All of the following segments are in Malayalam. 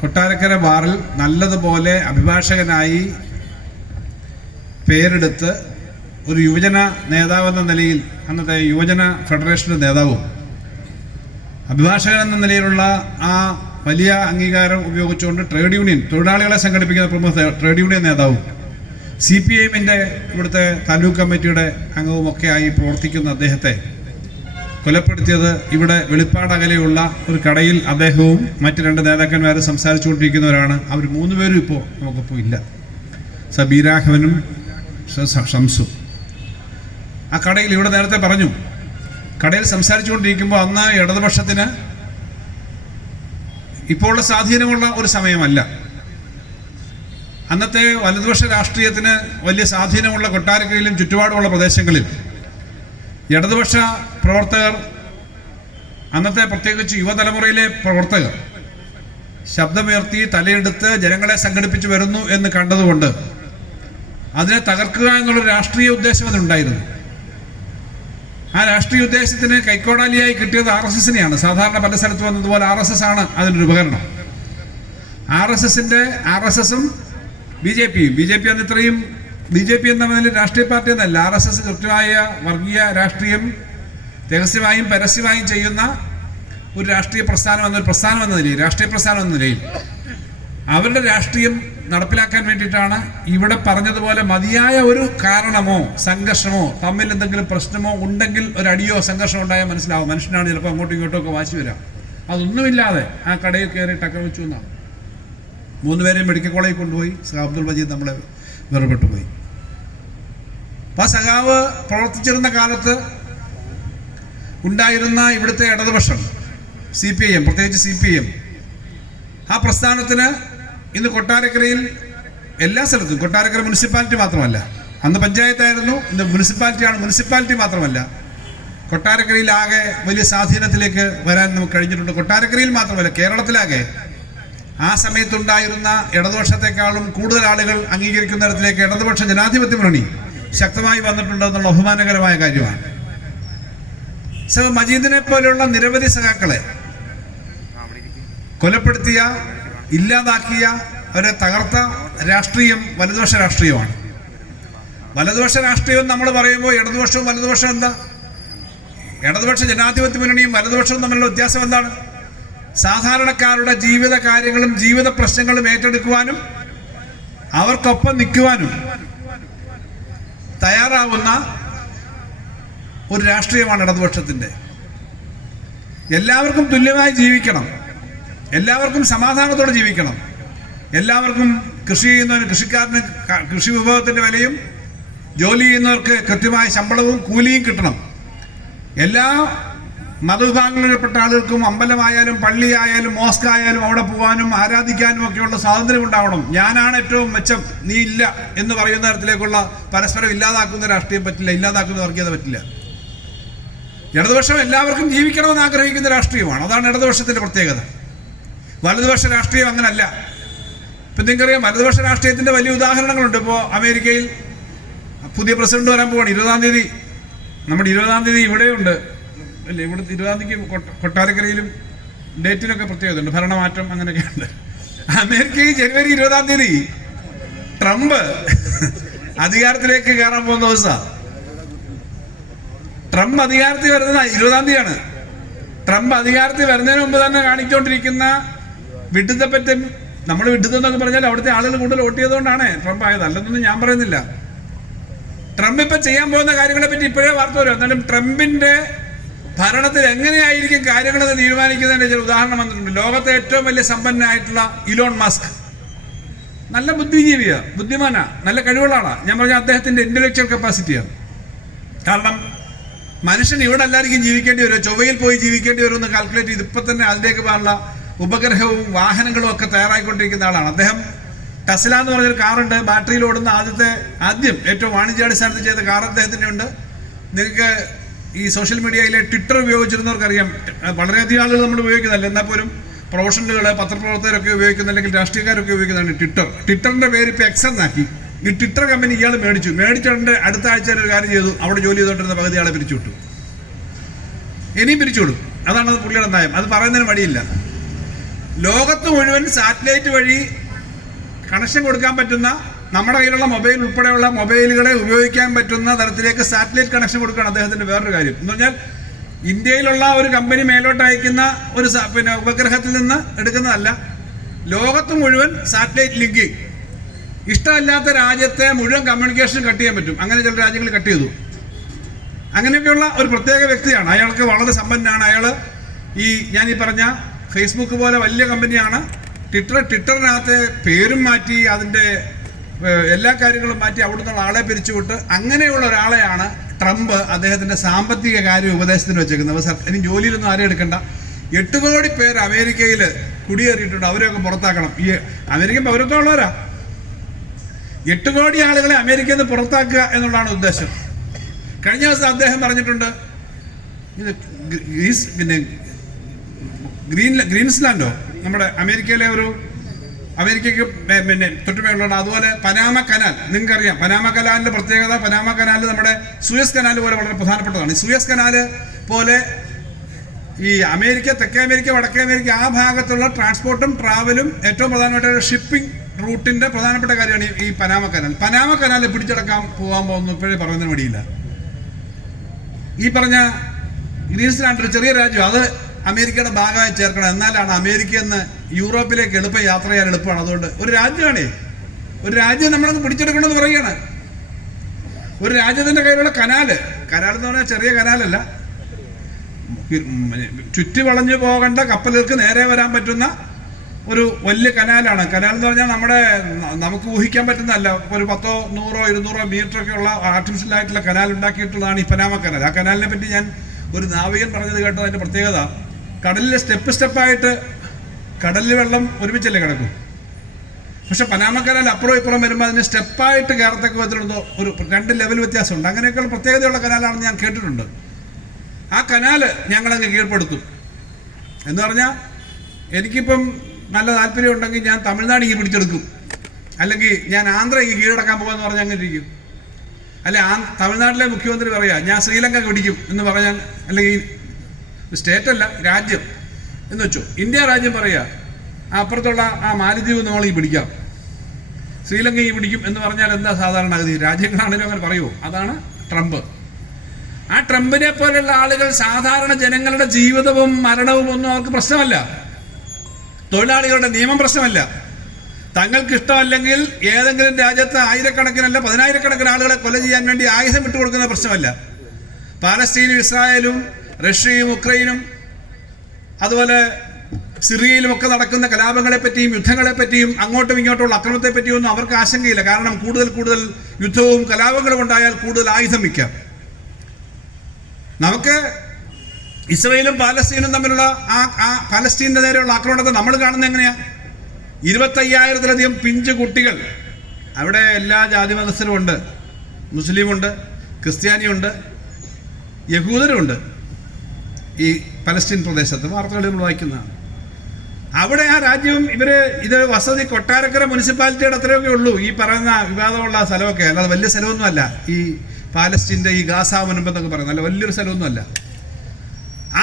കൊട്ടാരക്കര ബാറിൽ നല്ലതുപോലെ അഭിഭാഷകനായി പേരെടുത്ത് ഒരു യുവജന നേതാവെന്ന നിലയിൽ അന്നത്തെ യുവജന ഫെഡറേഷൻ്റെ നേതാവും അഭിഭാഷകൻ എന്ന നിലയിലുള്ള ആ വലിയ അംഗീകാരം ഉപയോഗിച്ചുകൊണ്ട് ട്രേഡ് യൂണിയൻ തൊഴിലാളികളെ സംഘടിപ്പിക്കുന്ന പ്രമുഖ ട്രേഡ് യൂണിയൻ നേതാവും CPIഎമ്മിൻ്റെ ഇവിടുത്തെ താലൂക്ക് കമ്മിറ്റിയുടെ അംഗവുമൊക്കെ ആയി പ്രവർത്തിക്കുന്ന അദ്ദേഹത്തെ കൊലപ്പെടുത്തിയത് ഇവിടെ വെളിപ്പാടകലെയുള്ള ഒരു കടയിൽ അദ്ദേഹവും മറ്റ് 2 നേതാക്കന്മാരും സംസാരിച്ചുകൊണ്ടിരിക്കുന്നവരാണ്. അവർ 3 പേരും ഇപ്പോൾ നമുക്കിപ്പോൾ ഇല്ല, സബീരാഹവനും ഷംസും. ആ കടയിൽ ഇവിടെ നേരത്തെ പറഞ്ഞു, കടയിൽ സംസാരിച്ചുകൊണ്ടിരിക്കുമ്പോൾ അന്ന് ഇടതുപക്ഷത്തിന് ഇപ്പോഴുള്ള സ്വാധീനമുള്ള ഒരു സമയമല്ല. അന്നത്തെ വലതുപക്ഷ രാഷ്ട്രീയത്തിന് വലിയ സ്വാധീനമുള്ള കൊട്ടാരക്കരയിലും ചുറ്റുപാടുമുള്ള പ്രദേശങ്ങളിൽ ഇടതുപക്ഷ പ്രവർത്തകർ, അന്നത്തെ പ്രത്യേകിച്ച് യുവതലമുറയിലെ പ്രവർത്തകർ ശബ്ദമുയർത്തി തലയെടുത്ത് ജനങ്ങളെ സംഘടിപ്പിച്ചു വരുന്നു എന്ന് കണ്ടതുകൊണ്ട് അതിനെ തകർക്കുക എന്നുള്ളൊരു രാഷ്ട്രീയ ഉദ്ദേശം അതിനുണ്ടായിരുന്നു. ആ രാഷ്ട്രീയ ഉദ്ദേശത്തിന് കൈക്കോടാലിയായി കിട്ടിയത് RSSനെയാണ്. സാധാരണ പല സ്ഥലത്ത് വന്നതുപോലെ RSS ആണ് അതിനൊരു ഉപകരണം. RSSും BJP അന്ന് ഇത്രയും BJP എന്ന നിലയിൽ രാഷ്ട്രീയ പാർട്ടി എന്നല്ല, RSS കൃത്യമായ വർഗീയ രാഷ്ട്രീയം രഹസ്യമായും പരസ്യമായും ചെയ്യുന്ന ഒരു രാഷ്ട്രീയ പ്രസ്ഥാനം എന്ന നിലയിൽ രാഷ്ട്രീയ പ്രസ്ഥാനം എന്ന നിലയിൽ അവരുടെ രാഷ്ട്രീയം നടപ്പിലാക്കാൻ വേണ്ടിയിട്ടാണ് ഇവിടെ പറഞ്ഞതുപോലെ മതിയായ ഒരു കാരണമോ സംഘർഷമോ തമ്മിൽ എന്തെങ്കിലും പ്രശ്നമോ ഉണ്ടെങ്കിൽ ഒരു അടിയോ സംഘർഷം ഉണ്ടായാൽ മനസ്സിലാവും. മനുഷ്യനാണ് ചിലപ്പോൾ അങ്ങോട്ടും ഇങ്ങോട്ടും ഒക്കെ വാശി വരാം. അതൊന്നുമില്ലാതെ ആ കടയിൽ കയറി ടക്കർ വെച്ചു എന്നാണ്. 3 പേരെയും മെഡിക്കൽ കോളേജിൽ കൊണ്ടുപോയി. അബ്ദുൾ മജീദ് നമ്മളെ വേർപെട്ടു പോയി. അപ്പോൾ ആ സഖാവ് പ്രവർത്തിച്ചിരുന്ന കാലത്ത് ഉണ്ടായിരുന്ന ഇവിടുത്തെ ഇടതുപക്ഷം CPIഎം, പ്രത്യേകിച്ച് CPIഎം, ആ പ്രസ്ഥാനത്തിന് ഇന്ന് കൊട്ടാരക്കരയിൽ എല്ലാ സ്ഥലത്തും, കൊട്ടാരക്കര മുനിസിപ്പാലിറ്റി മാത്രമല്ല, അന്ന് പഞ്ചായത്തായിരുന്നു, ഇന്ന് മുനിസിപ്പാലിറ്റിയാണ്. മുനിസിപ്പാലിറ്റി മാത്രമല്ല, കൊട്ടാരക്കരയിൽ ആകെ വലിയ സ്വാധീനത്തിലേക്ക് വരാൻ നമുക്ക് കഴിഞ്ഞിട്ടുണ്ട്. കൊട്ടാരക്കരയിൽ മാത്രമല്ല, കേരളത്തിലാകെ ആ സമയത്തുണ്ടായിരുന്ന ഇടതുപക്ഷത്തെക്കാളും കൂടുതൽ ആളുകൾ അംഗീകരിക്കുന്ന തരത്തിലേക്ക് ഇടതുപക്ഷ ജനാധിപത്യ മുന്നണി ശക്തമായി വന്നിട്ടുണ്ടെന്നുള്ള അഭിമാനകരമായ കാര്യമാണ്. മജീദിനെ പോലെയുള്ള നിരവധി സഖാക്കളെ കൊലപ്പെടുത്തിയ, ഇല്ലാതാക്കിയ, അവരെ തകർത്ത രാഷ്ട്രീയം വലതുപക്ഷ രാഷ്ട്രീയമാണ്. വലതുപക്ഷ രാഷ്ട്രീയം നമ്മൾ പറയുമ്പോൾ ഇടതുപക്ഷവും വലതുപക്ഷം എന്താ? ഇടതുപക്ഷ ജനാധിപത്യ മുന്നണിയും വലതുപക്ഷവും തമ്മിലുള്ള വ്യത്യാസം എന്താണ്? സാധാരണക്കാരുടെ ജീവിത കാര്യങ്ങളും ജീവിത പ്രശ്നങ്ങളും ഏറ്റെടുക്കുവാനും അവർക്കൊപ്പം നിൽക്കുവാനും തയ്യാറാവുന്ന ഒരു രാഷ്ട്രീയമാണ് ഇടതുപക്ഷത്തിൻ്റെ. എല്ലാവർക്കും തുല്യമായി ജീവിക്കണം, എല്ലാവർക്കും സമാധാനത്തോടെ ജീവിക്കണം, എല്ലാവർക്കും കൃഷി ചെയ്യുന്നവന് കൃഷിക്കാരന് കൃഷി വിഭവത്തിൻ്റെ വിലയും ജോലി ചെയ്യുന്നവർക്ക് കൃത്യമായ ശമ്പളവും കൂലിയും കിട്ടണം. എല്ലാ മതവിഭാഗങ്ങളിൽപ്പെട്ട ആളുകൾക്കും അമ്പലമായാലും പള്ളിയായാലും മോസ്കായാലും അവിടെ പോകാനും ആരാധിക്കാനും ഒക്കെയുള്ള സ്വാതന്ത്ര്യം ഉണ്ടാവണം. ഞാനാണ് ഏറ്റവും മെച്ചം, നീ ഇല്ല എന്ന് പറയുന്ന തരത്തിലേക്കുള്ള പരസ്പരം ഇല്ലാതാക്കുന്ന രാഷ്ട്രീയം പറ്റില്ല, ഇല്ലാതാക്കുന്ന വർഗീയത പറ്റില്ല. ഇടതുപക്ഷം എല്ലാവർക്കും ജീവിക്കണമെന്ന് ആഗ്രഹിക്കുന്ന രാഷ്ട്രീയമാണ്. അതാണ് ഇടതുപക്ഷത്തിൻ്റെ പ്രത്യേകത. വലതുപക്ഷ രാഷ്ട്രീയം അങ്ങനല്ല. ഇപ്പം നിങ്ങൾക്കറിയാം, വലതുപക്ഷ രാഷ്ട്രീയത്തിൻ്റെ വലിയ ഉദാഹരണങ്ങളുണ്ട്. ഇപ്പോൾ അമേരിക്കയിൽ പുതിയ പ്രസിഡന്റ് വരാൻ പോവാണ്. 20-ാം തീയതി, നമ്മുടെ 20-ാം തീയതി ഇവിടെയുണ്ട് അല്ലേ? ഇവിടെ 20-ാം തീയതിക്ക് കൊട്ടാരക്കരയിലും ഡേറ്റിനൊക്കെ പ്രത്യേകതയുണ്ട്, ഭരണമാറ്റം അങ്ങനെയൊക്കെയുണ്ട്. അമേരിക്കയിൽ ജനുവരി 20-ാം തീയതി ട്രംപ് അധികാരത്തിലേക്ക് കയറാൻ പോകുന്ന ദിവസമാണ്. ട്രംപ് അധികാരത്തിൽ വരുന്നത് 20-ാം തീയതിയാണ്. ട്രംപ് അധികാരത്തിൽ വരുന്നതിന് മുമ്പ് തന്നെ കാണിച്ചുകൊണ്ടിരിക്കുന്ന വിഡ്ഢിത്തപ്പറ്റും, നമ്മൾ വിഡ്ഢിത്തം എന്നൊക്കെ പറഞ്ഞാൽ അവിടുത്തെ ആളുകൾ കൂടുതൽ വോട്ട് ചെയ്തുകൊണ്ടാണ് ട്രംപ് ആയത്, അല്ലെന്നൊന്നും ഞാൻ പറയുന്നില്ല. ട്രംപ് ഇപ്പം ചെയ്യാൻ പോകുന്ന കാര്യങ്ങളെ പറ്റി ഇപ്പോഴേ വാർത്ത വരും. എന്നാലും ട്രംപിൻ്റെ ഭരണത്തിൽ എങ്ങനെയായിരിക്കും കാര്യങ്ങളെന്ന് തീരുമാനിക്കുന്നതിൻ്റെ ചില ഉദാഹരണം വന്നിട്ടുണ്ട്. ലോകത്തെ ഏറ്റവും വലിയ സമ്പന്നനായിട്ടുള്ള ഇലോൺ മസ്ക് നല്ല ബുദ്ധിജീവിയാണ്, ബുദ്ധിമാനാണ്, നല്ല കഴിവുള്ള ആളാണ്. ഞാൻ പറഞ്ഞ അദ്ദേഹത്തിൻ്റെ ഇൻ്റലക്ച്വൽ കപ്പാസിറ്റിയാണ്. കാരണം മനുഷ്യൻ ഇവിടെ എല്ലാവർക്കും ജീവിക്കേണ്ടി വരും, ചൊവ്വയിൽ പോയി ജീവിക്കേണ്ടി വരും എന്ന് കാൽക്കുലേറ്റ് ചെയ്ത് ഇപ്പം തന്നെ അതിലേക്ക് പോകാനുള്ള ഉപഗ്രഹവും വാഹനങ്ങളും ഒക്കെ തയ്യാറായിക്കൊണ്ടിരിക്കുന്ന ആളാണ് അദ്ദേഹം. ടെസ്ല എന്ന് പറഞ്ഞൊരു കാറുണ്ട്, ബാറ്ററിയിൽ ഓടുന്ന ആദ്യം ഏറ്റവും വാണിജ്യാടിസ്ഥാനത്തിൽ ചെയ്ത കാർ അദ്ദേഹത്തിൻ്റെ ഉണ്ട്. നിങ്ങൾക്ക് ഈ സോഷ്യൽ മീഡിയയിലെ ട്വിറ്റർ ഉപയോഗിച്ചിരുന്നവർക്കറിയാം, വളരെയധികം ആളുകൾ നമ്മൾ ഉപയോഗിക്കുന്നതല്ല, എന്നാൽ പോലും പ്രൊഫഷണലുകൾ, പത്രപ്രവർത്തകരൊക്കെ ഉപയോഗിക്കുന്ന, അല്ലെങ്കിൽ രാഷ്ട്രീയക്കാരൊക്കെ ഉപയോഗിക്കുന്നതാണ് ട്വിറ്ററിൻ്റെ പേര് ഇപ്പോൾ എക്സ് എന്നാക്കി. ഈ ട്വിറ്റർ കമ്പനി ഇയാൾ മേടിച്ചിട്ടുണ്ട്. അടുത്ത ആഴ്ച ഒരു കാര്യം ചെയ്തു, അവിടെ ജോലി ചെയ്തുകൊണ്ടിരുന്ന പകുതി ആളെ പിരിച്ചുവിട്ടു, ഇനിയും പിരിച്ചുവിടും. അതാണ് പുള്ളിയുടെ നയം. അത് പറയുന്നതിന് മടിയില്ല. ലോകത്ത് മുഴുവൻ സാറ്റലൈറ്റ് വഴി കണക്ഷൻ കൊടുക്കാൻ പറ്റുന്ന നമ്മുടെ കയ്യിലുള്ള മൊബൈൽ ഉൾപ്പെടെയുള്ള മൊബൈലുകളെ ഉപയോഗിക്കാൻ പറ്റുന്ന തരത്തിലേക്ക് സാറ്റലൈറ്റ് കണക്ഷൻ കൊടുക്കുകയാണ് അദ്ദേഹത്തിൻ്റെ വേറൊരു കാര്യം എന്ന് പറഞ്ഞാൽ ഇന്ത്യയിലുള്ള ഒരു കമ്പനി മേലോട്ട് അയക്കുന്ന ഒരു ഉപഗ്രഹത്തിൽ നിന്ന് എടുക്കുന്നതല്ല, ലോകത്ത് മുഴുവൻ സാറ്റലൈറ്റ് ലിങ്കിങ്. ഇഷ്ടമല്ലാത്ത രാജ്യത്തെ മുഴുവൻ കമ്മ്യൂണിക്കേഷൻ കട്ട് ചെയ്യാൻ പറ്റും. അങ്ങനെ ചില രാജ്യങ്ങൾ കട്ട് ചെയ്തു. അങ്ങനെയൊക്കെയുള്ള ഒരു പ്രത്യേക വ്യക്തിയാണ്. അയാൾക്ക് വളരെ സമ്പന്നനാണ്. അയാൾ ഞാൻ പറഞ്ഞ ഫേസ്ബുക്ക് പോലെ വലിയ കമ്പനിയാണ്. ട്വിറ്ററിനകത്തെ പേരും മാറ്റി അതിൻ്റെ എല്ലാ കാര്യങ്ങളും മാറ്റി അവിടെ നിന്നുള്ള ആളെ പിരിച്ചുവിട്ട് അങ്ങനെയുള്ള ഒരാളെയാണ് ട്രംപ് അദ്ദേഹത്തിൻ്റെ സാമ്പത്തിക കാര്യ ഉപദേശത്തിന് വെച്ചേക്കുന്നത്. ഇനി ജോലിയിലൊന്നും ആരും എടുക്കണ്ട. 8 കോടി പേര് അമേരിക്കയിൽ കുടിയേറിയിട്ടുണ്ട്. അവരെയൊക്കെ പുറത്താക്കണം. ഈ അമേരിക്കൻ പൗരത്വമുള്ളവരാ. 8 കോടി ആളുകളെ അമേരിക്കയിൽ നിന്ന് പുറത്താക്കുക എന്നുള്ളതാണ് ഉദ്ദേശം. കഴിഞ്ഞ ദിവസം അദ്ദേഹം പറഞ്ഞിട്ടുണ്ട്, ഇത് ഗ്രീൻസ്ലാൻഡോ നമ്മുടെ അമേരിക്കയ്ക്ക് തൊട്ടുമേലുള്ള, അതുപോലെ പനാമ കനാൽ. നിങ്ങൾക്കറിയാം പനാമ കനാലിൻ്റെ പ്രത്യേകത. പനാമ കനാൽ നമ്മുടെ സൂയസ് കനാൽ പോലെ വളരെ പ്രധാനപ്പെട്ടതാണ്. ഈ സൂയസ് കനാൽ പോലെ ഈ അമേരിക്ക, തെക്കേ അമേരിക്ക, വടക്കേ അമേരിക്ക ആ ഭാഗത്തുള്ള ട്രാൻസ്പോർട്ടും ട്രാവലും ഏറ്റവും പ്രധാനപ്പെട്ട ഷിപ്പിംഗ് റൂട്ടിൻ്റെ പ്രധാനപ്പെട്ട കാര്യമാണ് ഈ പനാമ കനാൽ. പനാമ കനാൽ പിടിച്ചടക്കാൻ പോകാൻ പോകുന്നു ഇപ്പോഴേ പറയുന്നതിന് മടിയില്ല. ഈ പറഞ്ഞ ഗ്രീൻസ്ലാൻഡ് ഒരു ചെറിയ രാജ്യം, അത് അമേരിക്കയുടെ ഭാഗമായി ചേർക്കണം. എന്നാലാണ് അമേരിക്കയിൽ നിന്ന് യൂറോപ്പിലേക്ക് എളുപ്പം യാത്ര ചെയ്യാൻ എളുപ്പമാണ്. അതുകൊണ്ട് ഒരു രാജ്യമാണേ, ഒരു രാജ്യം നമ്മളൊന്ന് പിടിച്ചെടുക്കണമെന്ന് പറയുകയാണ്. ഒരു രാജ്യത്തിൻ്റെ കയ്യിലുള്ള കനാൽ എന്ന് പറഞ്ഞാൽ ചെറിയ കനാലല്ല, ചുറ്റി വളഞ്ഞു പോകേണ്ട കപ്പലുകൾക്ക് നേരെ വരാൻ പറ്റുന്ന ഒരു വലിയ കനാലാണ്. കനാൽ എന്ന് പറഞ്ഞാൽ നമുക്ക് ഊഹിക്കാൻ പറ്റുന്നതല്ല. ഒരു 10, 100, 200 മീറ്ററൊക്കെ ഉള്ള ആർട്ടിഫിഷ്യൽ ആയിട്ടുള്ള കനാൽ ഉണ്ടാക്കിയിട്ടുള്ളതാണ് ഈ പനാമ കനാൽ. ആ കനാലിനെ പറ്റി ഞാൻ ഒരു നാവികൻ പറഞ്ഞത് കേട്ടത്. അതിൻ്റെ പ്രത്യേകത, കടലിൽ സ്റ്റെപ്പായിട്ട് കടലിൽ വെള്ളം ഒരുമിച്ചല്ലേ കിടക്കും. പക്ഷെ പനാമ കനാൽ അപ്പുറം ഇപ്പുറം വരുമ്പോൾ അതിന് സ്റ്റെപ്പായിട്ട് കയറത്തക്ക വിധത്തിലുണ്ടോ ഒരു 2 ലെവൽ വ്യത്യാസമുണ്ട്. അങ്ങനെയൊക്കെയുള്ള പ്രത്യേകതയുള്ള കനാലാണെന്ന് ഞാൻ കേട്ടിട്ടുണ്ട്. ആ കനാൽ ഞങ്ങളങ്ങ് കീഴ്പ്പെടുത്തും എന്ന് പറഞ്ഞാൽ, എനിക്കിപ്പം നല്ല താല്പര്യം ഉണ്ടെങ്കിൽ ഞാൻ തമിഴ്നാട് ഈ പിടിച്ചെടുക്കും, അല്ലെങ്കിൽ ഞാൻ ആന്ധ്ര ഈ കീഴടക്കാൻ പോകുമെന്ന് പറഞ്ഞാൽ അങ്ങനെ ഇരിക്കും. അല്ലെ തമിഴ്നാട്ടിലെ മുഖ്യമന്ത്രി പറയാ ഞാൻ ശ്രീലങ്ക പിടിക്കും എന്ന് പറഞ്ഞാൽ, അല്ലെങ്കിൽ സ്റ്റേറ്റ് അല്ല രാജ്യം എന്ന് വെച്ചു, ഇന്ത്യ രാജ്യം പറയാ അപ്പുറത്തുള്ള ആ മാലിദ്വീപ് നമ്മൾ ഈ പിടിക്കാം, ശ്രീലങ്ക ഈ പിടിക്കും എന്ന് പറഞ്ഞാൽ എന്താ സാധാരണഗതി? രാജ്യങ്ങളാണെങ്കിലും അങ്ങനെ പറയുമോ? അതാണ് ട്രംപ്. ആ ട്രംപിനെ പോലെയുള്ള ആളുകൾ സാധാരണ ജനങ്ങളുടെ ജീവിതവും മരണവും ഒന്നും അവർക്ക് പ്രശ്നമല്ല. തൊഴിലാളികളുടെ നിയമം പ്രശ്നമല്ല. തങ്ങൾക്ക് ഇഷ്ടമല്ലെങ്കിൽ ഏതെങ്കിലും രാജ്യത്ത് ആയിരക്കണക്കിനല്ല 10,000-കണക്കിന് ആളുകളെ കൊല ചെയ്യാൻ വേണ്ടി ആയുധം വിട്ടുകൊടുക്കുന്ന പ്രശ്നമല്ല. പാലസ്തീനും ഇസ്രായേലും റഷ്യയും ഉക്രൈനും അതുപോലെ സിറിയയിലും ഒക്കെ നടക്കുന്ന കലാപങ്ങളെപ്പറ്റിയും യുദ്ധങ്ങളെപ്പറ്റിയും അങ്ങോട്ടും ഇങ്ങോട്ടുള്ള അക്രമത്തെപ്പറ്റിയും ഒന്നും അവർക്ക് ആശങ്കയില്ല. കാരണം കൂടുതൽ യുദ്ധവും കലാപങ്ങളും ഉണ്ടായാൽ കൂടുതൽ ആയുധം വയ്ക്കാം. നമുക്ക് ഇസ്രയേലും പാലസ്തീനും തമ്മിലുള്ള ആ പാലസ്തീൻ്റെ നേരെയുള്ള ആക്രമണത്തെ നമ്മൾ കാണുന്നത് എങ്ങനെയാ? 25,000-ലധികം പിഞ്ച് കുട്ടികൾ. അവിടെ എല്ലാ ജാതി മതസ്ഥരും ഉണ്ട്. മുസ്ലിമുണ്ട്, ക്രിസ്ത്യാനിയുണ്ട്, യഹൂദരുണ്ട്. ഈ പലസ്തീൻ പ്രദേശത്ത് വാർത്തകളിൽ വായിക്കുന്നതാണ്. അവിടെ ആ രാജ്യം ഇത് വസതി കൊട്ടാരക്കര മുനിസിപ്പാലിറ്റിയുടെ അത്രയൊക്കെ ഉള്ളൂ ഈ പറയുന്ന വിവാദമുള്ള സ്ഥലമൊക്കെ. അല്ലാതെ വലിയ സ്ഥലമൊന്നുമല്ല. ഈ പാലസ്തീൻ്റെ ഈ ഗാസ മുനമ്പെന്നൊക്കെ പറയുന്നത് അല്ല, വലിയൊരു സ്ഥലമൊന്നുമല്ല.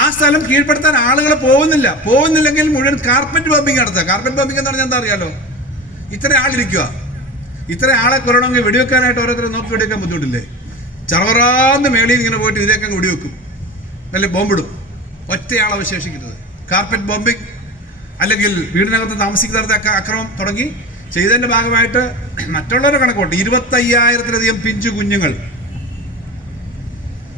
ആ സ്ഥലം കീഴ്പ്പെടുത്താൻ ആളുകൾ പോകുന്നില്ലെങ്കിൽ മുഴുവൻ കാർപ്പറ്റ് ബോംബിങ് നടത്തുക. കാർപ്പറ്റ് ബോംബിങ് എന്ന് പറഞ്ഞാൽ എന്താ അറിയാലോ? ഇത്ര ആളിരിക്കുക, ഇത്ര ആളെ കൊല്ലണമെങ്കിൽ വെടിവെക്കാനായിട്ട് ഓരോരുത്തരും നോക്കി വെടിവെക്കാൻ ബുദ്ധിമുട്ടില്ലേ? ചറവറാന്ന് മേളിൽ ഇങ്ങനെ പോയിട്ട് ഇതിലേക്ക് വെടിവെക്കും, അല്ലെ ബോംബിടും. ഒറ്റയാൾ അവശേഷിക്കുന്നത്. കാർപ്പറ്റ് ബോംബിങ്, അല്ലെങ്കിൽ വീടിനകത്ത് താമസിക്കുന്നവരുടെ അക്രമം തുടങ്ങി ചെയ്തതിൻ്റെ ഭാഗമായിട്ട് മറ്റുള്ളവരുടെ കണക്കോട്ട് 25,000-ലധികം പിഞ്ചു കുഞ്ഞുങ്ങൾ,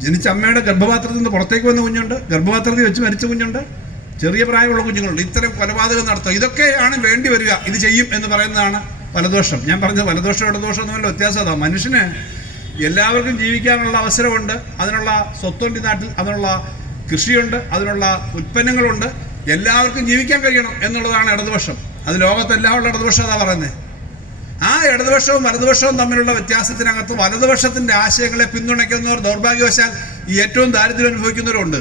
ജനിച്ച അമ്മയുടെ ഗർഭപാത്രത്തിൽ നിന്ന് പുറത്തേക്ക് വന്ന കുഞ്ഞുണ്ട്, ഗർഭപാത്രത്തിൽ വെച്ച് മരിച്ച കുഞ്ഞുണ്ട്, ചെറിയ പ്രായമുള്ള കുഞ്ഞുങ്ങളുണ്ട്. ഇത്തരം കൊലപാതകം നടത്തുക, ഇതൊക്കെയാണ് വേണ്ടി വരിക. ഇത് ചെയ്യും എന്ന് പറയുന്നതാണ് വലദോഷം. ഞാൻ പറഞ്ഞത് വലദോഷം ഇടദോഷം എന്നുള്ള വ്യത്യാസം അതാണ്. മനുഷ്യന് എല്ലാവർക്കും ജീവിക്കാനുള്ള അവസരമുണ്ട്, അതിനുള്ള സ്വത്തുണ്ട് നാട്ടിൽ, അതിനുള്ള കൃഷിയുണ്ട്, അതിനുള്ള ഉൽപ്പന്നങ്ങളുണ്ട്, എല്ലാവർക്കും ജീവിക്കാൻ കഴിയണം എന്നുള്ളതാണ് ഇടതുപക്ഷം. അത് ലോകത്തെല്ലാം ഉള്ള ഇടതുപക്ഷം അതാ പറയുന്നത്. ആ ഇടതുപക്ഷവും വലതുപക്ഷവും തമ്മിലുള്ള വ്യത്യാസത്തിനകത്ത് വലതുപക്ഷത്തിൻ്റെ ആശയങ്ങളെ പിന്തുണയ്ക്കുന്നവർ ദൗർഭാഗ്യവശാൽ ഈ ഏറ്റവും ദാരിദ്ര്യം അനുഭവിക്കുന്നവരുണ്ട്.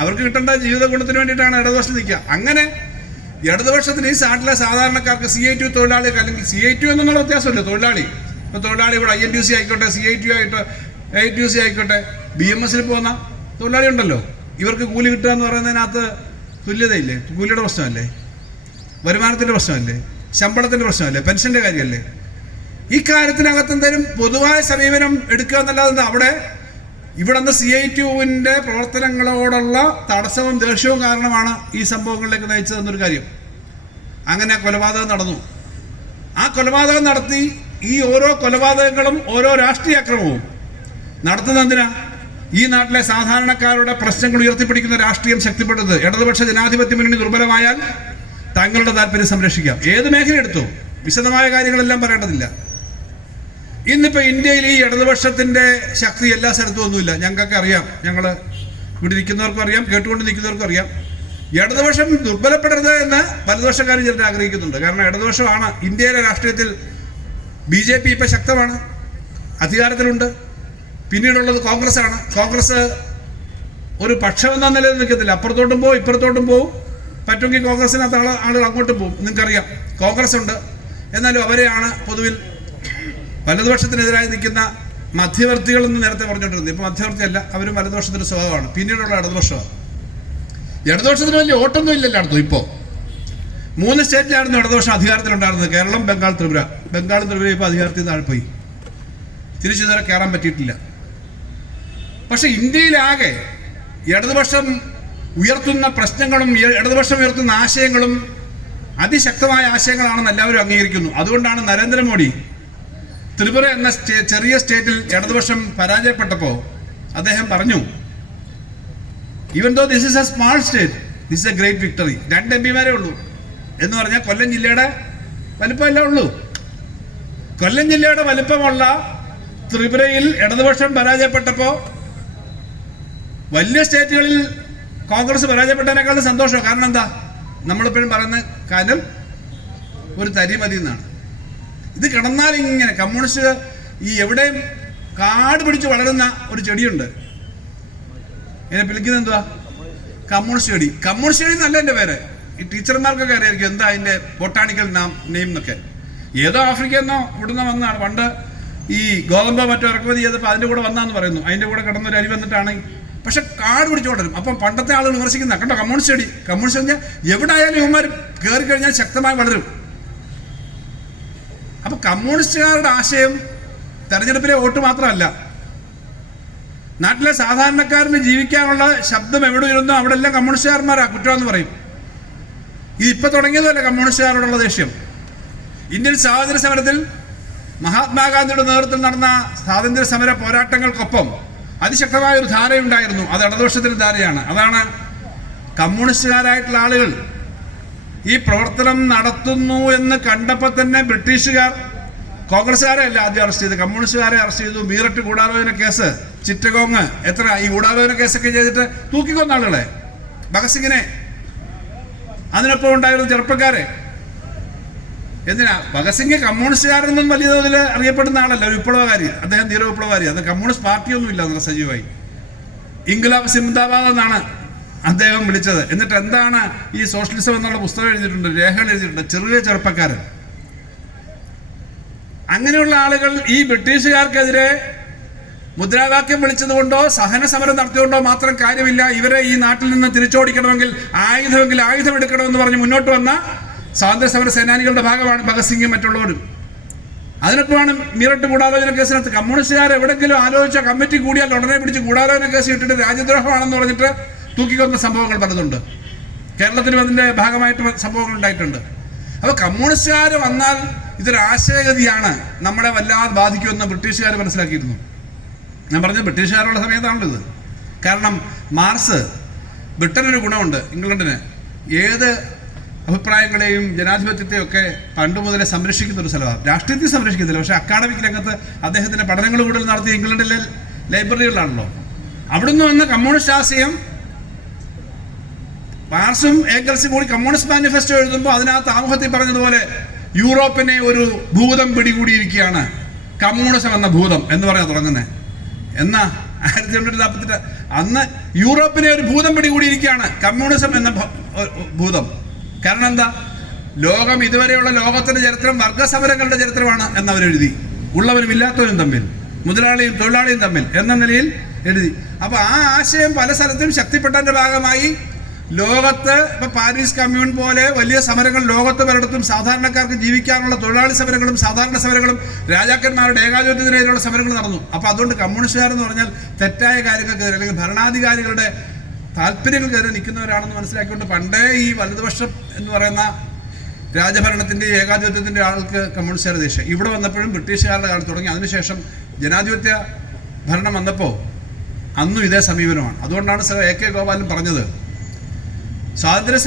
അവർക്ക് കിട്ടേണ്ട ജീവിത ഗുണത്തിന് വേണ്ടിയിട്ടാണ് ഇടതുപക്ഷം നിൽക്കുക. അങ്ങനെ ഇടതുപക്ഷത്തിന് ഈ നാട്ടിലെ സാധാരണക്കാർക്ക് CITU തൊഴിലാളികൾ, അല്ലെങ്കിൽ CITU എന്നുള്ള വ്യത്യാസമില്ല, തൊഴിലാളി. ഇപ്പോൾ തൊഴിലാളി ഇവിടെ INTUC ആയിക്കോട്ടെ, CITU ആയിട്ട് AITUC ആയിക്കോട്ടെ, BMS പോകുന്ന തൊഴിലാളി ഉണ്ടല്ലോ, ഇവർക്ക് കൂലി കിട്ടുക എന്ന് പറയുന്നതിനകത്ത് തുല്യതയില്ലേ? കൂലിയുടെ പ്രശ്നമല്ലേ? വരുമാനത്തിൻ്റെ പ്രശ്നമല്ലേ, ശമ്പളത്തിൻ്റെ പ്രശ്നമല്ലേ, പെൻഷൻ്റെ കാര്യമല്ലേ? ഈ കാര്യത്തിനകത്ത് എന്തായാലും പൊതുവായ സമീപനം എടുക്കുക എന്നല്ലാതെ ഇവിടെ നിന്ന് CITUവിൻ്റെ പ്രവർത്തനങ്ങളോടുള്ള തടസ്സവും ദേഷ്യവും കാരണമാണ് ഈ സംഭവങ്ങളിലേക്ക് നയിച്ചതെന്നൊരു കാര്യം. അങ്ങനെ കൊലപാതകം നടന്നു. ആ കൊലപാതകം നടത്തി ഈ ഓരോ കൊലപാതകങ്ങളും ഓരോ രാഷ്ട്രീയ അക്രമവും നടത്തുന്നതിനാ ഈ നാട്ടിലെ സാധാരണക്കാരുടെ പ്രശ്നങ്ങൾ ഉയർത്തിപ്പിടിക്കുന്ന രാഷ്ട്രീയം ശക്തിപ്പെട്ടത്. ഇടതുപക്ഷ ജനാധിപത്യ മുന്നണി ദുർബലമായാൽ തങ്ങളുടെ താല്പര്യം സംരക്ഷിക്കാം. ഏത് മേഖല എടുത്തോ, വിശദമായ കാര്യങ്ങളെല്ലാം പറയേണ്ടതില്ല. ഇന്നിപ്പോൾ ഇന്ത്യയിൽ ഈ ഇടതുപക്ഷത്തിൻ്റെ ശക്തി എല്ലാ സ്ഥലത്തും ഒന്നുമില്ല. ഞങ്ങൾക്കൊക്കെ അറിയാം, ഞങ്ങൾ ഇവിടെ ഇരിക്കുന്നവർക്കും അറിയാം, കേട്ടുകൊണ്ട് നിൽക്കുന്നവർക്കും അറിയാം. ഇടതുപക്ഷം ദുർബലപ്പെടരുത് എന്ന് വലതുപക്ഷക്കാർ ചിലർ ആഗ്രഹിക്കുന്നുണ്ട്. കാരണം ഇടതുപക്ഷമാണ് ഇന്ത്യയിലെ രാഷ്ട്രീയത്തിൽ. BJP ഇപ്പം ശക്തമാണ്, അധികാരത്തിലുണ്ട്. പിന്നീടുള്ളത് കോൺഗ്രസ്സാണ്. കോൺഗ്രസ് ഒരു പക്ഷമെന്ന നിലയിൽ നിൽക്കത്തില്ല. അപ്പുറത്തോട്ടും പോകും ഇപ്പുറത്തോട്ടും പോകും. പറ്റുമെങ്കിൽ കോൺഗ്രസിനകത്ത് ആളുകൾ അങ്ങോട്ടും പോകും. നിങ്ങൾക്കറിയാം കോൺഗ്രസ് ഉണ്ട്. എന്നാലും അവരെയാണ് പൊതുവിൽ വലതുപക്ഷത്തിനെതിരായി നിൽക്കുന്ന മധ്യവർത്തികളെന്ന് നേരത്തെ പറഞ്ഞുകൊണ്ടിരുന്നത്. ഇപ്പോൾ മധ്യവർത്തിയല്ല, അവരും വലതുപക്ഷത്തിൻ്റെ സ്വഭാവമാണ്. പിന്നീടുള്ള ഇടതുപക്ഷമാണ്. ഇടതുപക്ഷത്തിന് വലിയ ഓട്ടൊന്നും ഇല്ലല്ലോ അടുത്തു. ഇപ്പോൾ 3 സ്റ്റേറ്റിലായിരുന്നു ഇടതുപക്ഷം അധികാരത്തിലുണ്ടായിരുന്നത്: കേരളം, ബംഗാൾ, ത്രിപുര. ബംഗാളും ത്രിപുര ഇപ്പോൾ അധികാരത്തിൽ താഴെ പോയി, തിരിച്ചിതുവരെ കയറാൻ പറ്റിയിട്ടില്ല. പക്ഷെ ഇന്ത്യയിലാകെ ഇടതുപക്ഷം ഉയർത്തുന്ന പ്രശ്നങ്ങളും ഇടതുപക്ഷം ഉയർത്തുന്ന ആശയങ്ങളും അതിശക്തമായ ആശയങ്ങളാണെന്ന് എല്ലാവരും അംഗീകരിക്കുന്നു. അതുകൊണ്ടാണ് നരേന്ദ്രമോദി ത്രിപുര എന്ന ചെറിയ സ്റ്റേറ്റിൽ ഇടതുപക്ഷം പരാജയപ്പെട്ടപ്പോൾ അദ്ദേഹം പറഞ്ഞു, even though this is a small state, this is a great victory. 2 MP ഉള്ളൂ എന്ന് പറഞ്ഞാൽ കൊല്ലം ജില്ലയുടെ വലിപ്പമല്ലേ ഉള്ളൂ. കൊല്ലം ജില്ലയുടെ വലിപ്പമുള്ള ത്രിപുരയിൽ ഇടതുപക്ഷം പരാജയപ്പെട്ടപ്പോൾ വലിയ സ്റ്റേറ്റുകളിൽ കോൺഗ്രസ് പരാജയപ്പെട്ടതിനേക്കാളും സന്തോഷം. കാരണം എന്താ? നമ്മളിപ്പോഴും പറയുന്ന കാര്യം ഒരു തരി മതി എന്നാണ്. ഇത് കിടന്നാൽ ഇങ്ങനെ കമ്മ്യൂണിസ്റ്റ് ഈ എവിടെയും കാട് പിടിച്ച് വളരുന്ന ഒരു ചെടിയുണ്ട്. എന്നെ വിളിക്കുന്നത് എന്തുവാ? കമ്മ്യൂണിസ്റ്റ് ചെടി. കമ്മ്യൂണിസ്റ്റ് ചെടി എന്നല്ല എൻ്റെ പേര്. ഈ ടീച്ചർമാർക്കൊക്കെ അറിയായിരിക്കും എന്താ അതിൻ്റെ ബൊട്ടാണിക്കൽ നെയിം എന്നൊക്കെ. ഏതോ ആഫ്രിക്കയിൽ നിന്നോ ഇവിടുന്ന് വന്നതാണ്. പണ്ട് ഈ ഗോതമ്പോ മറ്റോ ഇറക്കുമതി ചെയ്തപ്പോൾ അതിൻ്റെ കൂടെ വന്നാന്ന് പറയുന്നു. അതിൻ്റെ കൂടെ കിടന്നൊരു അരി വന്നിട്ടാണ്. പക്ഷെ കാട് പിടിച്ചു കൊണ്ടുവരും. അപ്പം പണ്ടത്തെ ആളുകൾ വിമർശിക്കുന്ന കണ്ടോ കമ്മ്യൂണിസ്റ്റ് ചെടി. കമ്മ്യൂണിസ്റ്റ് കഴിഞ്ഞാൽ എവിടെ ആയാലും ഇവന്മാർ കയറി കഴിഞ്ഞാൽ ശക്തമായി വളരും. അപ്പൊ കമ്മ്യൂണിസ്റ്റുകാരുടെ ആശയം തെരഞ്ഞെടുപ്പിലെ വോട്ട് മാത്രമല്ല, നാട്ടിലെ സാധാരണക്കാരന് ജീവിക്കാനുള്ള ശബ്ദം എവിടെ ഇരുന്നോ അവിടെ എല്ലാം കമ്മ്യൂണിസ്റ്റുകാരന്മാരാ കുറ്റമെന്ന് പറയും. ഇതിപ്പോൾ തുടങ്ങിയതല്ല കമ്മ്യൂണിസ്റ്റുകാരോടുള്ള ദേഷ്യം. ഇന്ത്യൻ സ്വാതന്ത്ര്യ സമരത്തിൽ മഹാത്മാഗാന്ധിയുടെ നേതൃത്വത്തിൽ നടന്ന സ്വാതന്ത്ര്യ സമര പോരാട്ടങ്ങൾക്കൊപ്പം അതിശക്തമായ ഒരു ധാരയുണ്ടായിരുന്നു. അത് ഇടതുപക്ഷത്തിൻ്റെ ധാരയാണ്. അതാണ് കമ്മ്യൂണിസ്റ്റുകാരായിട്ടുള്ള ആളുകൾ ഈ പ്രവർത്തനം നടത്തുന്നു എന്ന് കണ്ടപ്പോൾ തന്നെ ബ്രിട്ടീഷുകാർ കോൺഗ്രസ്സുകാരെ അല്ല ആദ്യം അറസ്റ്റ് ചെയ്ത്, കമ്മ്യൂണിസ്റ്റുകാരെ അറസ്റ്റ് ചെയ്തു. മീററ്റ് ഗൂഢാലോചന കേസ്, ചിറ്റഗോങ്, എത്ര ഈ ഗൂഢാലോചന കേസൊക്കെ ചെയ്തിട്ട് തൂക്കിക്കൊന്ന ആളുകളെ, ഭഗത് സിംഗിനെ, അതിനൊപ്പം ഉണ്ടായിരുന്ന ചെറുപ്പക്കാരെ. എന്തിനാ? ഭഗത് സിംഗ് കമ്മ്യൂണിസ്റ്റുകാരൊന്നും വലിയ തോതിൽ അറിയപ്പെടുന്ന ആളല്ല, ഒരു വിപ്ലവകാരി. അദ്ദേഹം ധീര വിപ്ലവകാരി. അത് കമ്മ്യൂണിസ്റ്റ് പാർട്ടിയൊന്നും ഇല്ല എന്നുള്ള സജീവമായി. ഇൻക്ലാബ് സിന്ദാബാദ് എന്നാണ് അദ്ദേഹം വിളിച്ചത്. എന്നിട്ട് എന്താണ് ഈ സോഷ്യലിസം എന്നുള്ള പുസ്തകം എഴുതിയിട്ടുണ്ട്, രേഖകൾ എഴുതിയിട്ടുണ്ട്. ചെറിയ ചെറുപ്പക്കാരൻ. അങ്ങനെയുള്ള ആളുകൾ ഈ ബ്രിട്ടീഷുകാർക്കെതിരെ മുദ്രാവാക്യം വിളിച്ചതുകൊണ്ടോ സഹന സമരം നടത്തിയതുകൊണ്ടോ മാത്രം കാര്യമില്ല. ഇവരെ ഈ നാട്ടിൽ നിന്ന് തിരിച്ചോടിക്കണമെങ്കിൽ ആയുധം എടുക്കണമെന്ന് പറഞ്ഞ് മുന്നോട്ട് വന്ന സ്വാതന്ത്ര്യ സമര സേനാനികളുടെ ഭാഗമാണ് ഭഗത് സിംഗും മറ്റുള്ളവരും. അതിനൊപ്പമാണ് മീററ്റ് ഗൂഢാലോചന കേസിനകത്ത് കമ്മ്യൂണിസ്റ്റുകാർ എവിടെയെങ്കിലും ആലോചിച്ച കമ്മിറ്റി കൂടിയാൽ ഉടനെ പിടിച്ച് ഗൂഢാലോചന കേസ് ഇട്ടിട്ട് രാജ്യദ്രോഹമാണെന്ന് പറഞ്ഞിട്ട് തൂക്കിക്കൊന്ന സംഭവങ്ങൾ പലതുണ്ട്. കേരളത്തിലും അതിൻ്റെ ഭാഗമായിട്ട് സംഭവങ്ങൾ ഉണ്ടായിട്ടുണ്ട്. അപ്പോൾ കമ്മ്യൂണിസ്റ്റുകാർ വന്നാൽ ഇതൊരു ആശയഗതിയാണ്, നമ്മളെ വല്ലാതെ ബാധിക്കുമെന്ന് ബ്രിട്ടീഷുകാർ മനസ്സിലാക്കിയിരുന്നു. ഞാൻ പറഞ്ഞത് ബ്രിട്ടീഷുകാരുള്ള സമയത്താണല്ലോ ഇത്. കാരണം മാർസ്, ബ്രിട്ടനൊരു ഗുണമുണ്ട് ഇംഗ്ലണ്ടിന്, ഏത് അഭിപ്രായങ്ങളെയും ജനാധിപത്യത്തെയും ഒക്കെ പണ്ട് മുതലേ സംരക്ഷിക്കുന്ന ഒരു സ്ഥലമാണ്. രാഷ്ട്രീയത്തിൽ സംരക്ഷിക്കുന്നില്ല, പക്ഷേ അക്കാഡമിക് രംഗത്ത് അദ്ദേഹത്തിൻ്റെ പഠനങ്ങൾ കൂടുതൽ നടത്തിയ ഇംഗ്ലണ്ടിലെ ലൈബ്രറികളിലാണല്ലോ. അവിടുന്ന് വന്ന കമ്മ്യൂണിസ്റ്റ് ആശയം മാർസും ഏംഗൽസും കൂടി കമ്മ്യൂണിസ്റ്റ് മാനിഫെസ്റ്റോ എഴുതുമ്പോൾ അതിനകത്ത് ആമുഖത്തിൽ പറഞ്ഞതുപോലെ യൂറോപ്പിനെ ഒരു ഭൂതം പിടികൂടിയിരിക്കുകയാണ്, കമ്മ്യൂണിസം എന്ന ഭൂതം എന്ന് പറയാൻ തുടങ്ങുന്നത്. എന്നാ 1948 അന്ന് യൂറോപ്പിനെ ഒരു ഭൂതം പിടികൂടിയിരിക്കുകയാണ്, കമ്മ്യൂണിസം എന്ന ഭൂതം. കാരണം എന്താ? ലോകം ഇതുവരെയുള്ള ലോകത്തിൻ്റെ ചരിത്രം വർഗസമരങ്ങളുടെ ചരിത്രമാണ് എന്നവരെഴുതി. ഉള്ളവരും ഇല്ലാത്തവരും തമ്മിൽ, മുതലാളിയും തൊഴിലാളിയും തമ്മിൽ എന്ന നിലയിൽ എഴുതി. അപ്പോൾ ആ ആശയം പല സ്ഥലത്തും ശക്തിപ്പെട്ടതിൻ്റെ ഭാഗമായി ലോകത്ത് ഇപ്പൊ പാരീസ് കമ്മ്യൂൺ പോലെ വലിയ സമരങ്ങൾ ലോകത്ത് പലയിടത്തും സാധാരണക്കാർക്ക് ജീവിക്കാനുള്ള തൊഴിലാളി സമരങ്ങളും സാധാരണ സമരങ്ങളും രാജാക്കന്മാരുടെ ഏകാധിപത്യത്തിനെതിരെയുള്ള സമരങ്ങൾ നടന്നു. അപ്പോൾ അതുകൊണ്ട് കമ്മ്യൂണിസ്റ്റുകാരെന്ന് പറഞ്ഞാൽ തെറ്റായ കാര്യങ്ങൾക്കെതിരെ അല്ലെങ്കിൽ ഭരണാധികാരികളുടെ താല്പര്യങ്ങൾക്കെതിരെ നിൽക്കുന്നവരാണെന്ന് മനസ്സിലാക്കിക്കൊണ്ട് പണ്ടേ ഈ വലതുപക്ഷം എന്ന് പറയുന്ന രാജഭരണത്തിൻ്റെ ഏകാധിപത്യത്തിൻ്റെ ആൾക്ക് കമ്മ്യൂണിസ്റ്റുകാരുടെ ദേഷ്യം ഇവിടെ വന്നപ്പോഴും ബ്രിട്ടീഷുകാരുടെ കാലത്ത് തുടങ്ങി. അതിനുശേഷം ജനാധിപത്യ ഭരണം വന്നപ്പോൾ അന്നും ഇതേ സമീപനമാണ്. അതുകൊണ്ടാണ് സർ എ കെ ഗോപാലൻ പറഞ്ഞത് സ്വാതന്ത്ര്യ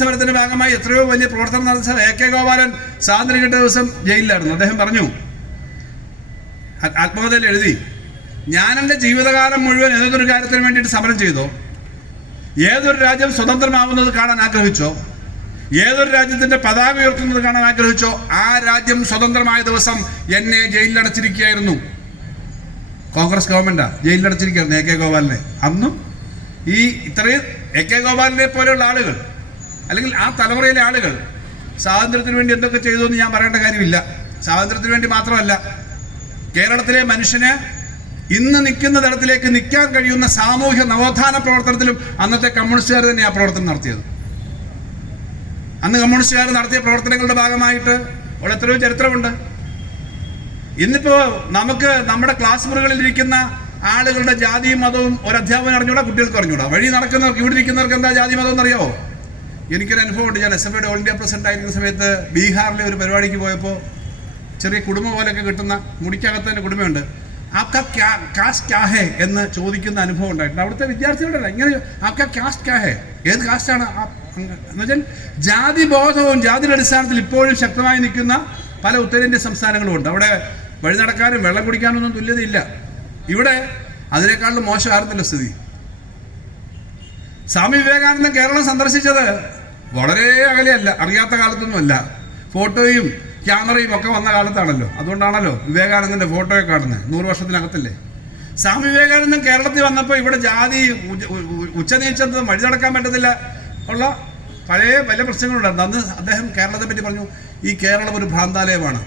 സമരത്തിന്റെ ഭാഗമായി എത്രയോ വലിയ പ്രവർത്തനം നടന്ന സർ എ കെ ഗോപാലൻ സ്വാതന്ത്ര്യം കിട്ടിയ ദിവസം ജയിലിലായിരുന്നു. അദ്ദേഹം പറഞ്ഞു, ആത്മകഥയിൽ എഴുതി, ഞാൻ എൻ്റെ ജീവിതകാലം മുഴുവൻ ഏതൊരു കാര്യത്തിന് വേണ്ടിയിട്ട് സമരം ചെയ്തോ, ഏതൊരു രാജ്യം സ്വതന്ത്രമാവുന്നത് കാണാൻ ആഗ്രഹിച്ചോ, ഏതൊരു രാജ്യത്തിന്റെ പതാക ഉയർത്തുന്നത് കാണാൻ ആഗ്രഹിച്ചോ, ആ രാജ്യം സ്വതന്ത്രമായ ദിവസം എന്നെ ജയിലിലടച്ചിരിക്കുകയായിരുന്നു. കോൺഗ്രസ് ഗവൺമെന്റാ ജയിലിലടച്ചിരിക്കുകയായിരുന്നു എ കെ ഗോപാലിനെ. അന്നും ഈ ഇത്രയും എ കെ ഗോപാലിനെ പോലെയുള്ള ആളുകൾ അല്ലെങ്കിൽ ആ തലമുറയിലെ ആളുകൾ സ്വാതന്ത്ര്യത്തിന് വേണ്ടി എന്തൊക്കെ ചെയ്തു എന്ന് ഞാൻ പറയേണ്ട കാര്യമില്ല. സ്വാതന്ത്ര്യത്തിന് വേണ്ടി മാത്രമല്ല, കേരളത്തിലെ മനുഷ്യന് ഇന്ന് നിൽക്കുന്ന തലത്തിലേക്ക് നിൽക്കാൻ കഴിയുന്ന സാമൂഹ്യ നവോത്ഥാന പ്രവർത്തനത്തിലും അന്നത്തെ കമ്മ്യൂണിസ്റ്റുകാർ തന്നെ ആ പ്രവർത്തനം നടത്തിയത്. അന്ന് കമ്മ്യൂണിസ്റ്റുകാർ നടത്തിയ പ്രവർത്തനങ്ങളുടെ ഭാഗമായിട്ട് അവിടെ എത്രയോ ചരിത്രമുണ്ട്. ഇന്നിപ്പോ നമുക്ക് നമ്മുടെ ക്ലാസ് മുറികളിൽ ഇരിക്കുന്ന ആളുകളുടെ ജാതിയും മതവും ഒരു അധ്യാപകൻ അറിഞ്ഞൂടാ, കുട്ടികൾക്ക് അറിഞ്ഞൂടാ. വഴി നടക്കുന്നവർക്ക് ഇവിടെ ഇരിക്കുന്നവർക്ക് എന്താ ജാതി മതം എന്നറിയാവോ? എനിക്കൊരു അനുഭവമുണ്ട്. ഞാൻ SFIയുടെ ഓൾ ഇന്ത്യ പ്രസിഡന്റ് ആയിരിക്കുന്ന സമയത്ത് ബീഹാറിലെ ഒരു പരിപാടിക്ക് പോയപ്പോൾ ചെറിയ കുടുംബ പോലെയൊക്കെ കിട്ടുന്ന മുടിക്കകത്ത് തന്നെ കുടുംബമുണ്ട്. ആപ്കാ കാസ്റ്റ് ക്യാ ഹേ എന്ന് ചോദിക്കുന്ന അനുഭവം ഉണ്ടായിട്ടുണ്ട്. അവിടുത്തെ വിദ്യാർത്ഥികളുടെ ഇങ്ങനെ ആപ്കാ കാസ്റ്റ് ക്യാ ഹേ, ഏത് കാസ്റ്റാണ് എന്ന് വെച്ചാൽ ജാതി ബോധവും ജാതിയുടെ അടിസ്ഥാനത്തിൽ ഇപ്പോഴും ശക്തമായി നിൽക്കുന്ന പല ഉത്തരേന്ത്യൻ സംസ്ഥാനങ്ങളും ഉണ്ട്. അവിടെ വഴി നടക്കാനും വെള്ളം കുടിക്കാനും ഒന്നും തുല്യതയില്ല. ഇവിടെ അതിനേക്കാളും മോശമായിരുന്നല്ലോ സ്ഥിതി. സ്വാമി വിവേകാനന്ദൻ കേരളം സന്ദർശിച്ചത് വളരെ അകലെയല്ല, അറിയാത്ത കാലത്തൊന്നുമല്ല. ഫോട്ടോയും ക്യാമറയും ഒക്കെ വന്ന കാലത്താണല്ലോ. അതുകൊണ്ടാണല്ലോ വിവേകാനന്ദൻ്റെ ഫോട്ടോയൊക്കെ കാണുന്നത്. 100 വർഷത്തിനകത്തല്ലേ. സ്വാമി വിവേകാനന്ദൻ കേരളത്തിൽ വന്നപ്പോൾ ഇവിടെ ജാതി ഉച്ചനീച്ചത് വഴി നടക്കാൻ പറ്റത്തില്ല ഉള്ള പഴയ പല പ്രശ്നങ്ങളുണ്ടായിരുന്നു. അന്ന് അദ്ദേഹം കേരളത്തെ പറ്റി പറഞ്ഞു, ഈ കേരളം ഒരു ഭ്രാന്താലയമാണ്.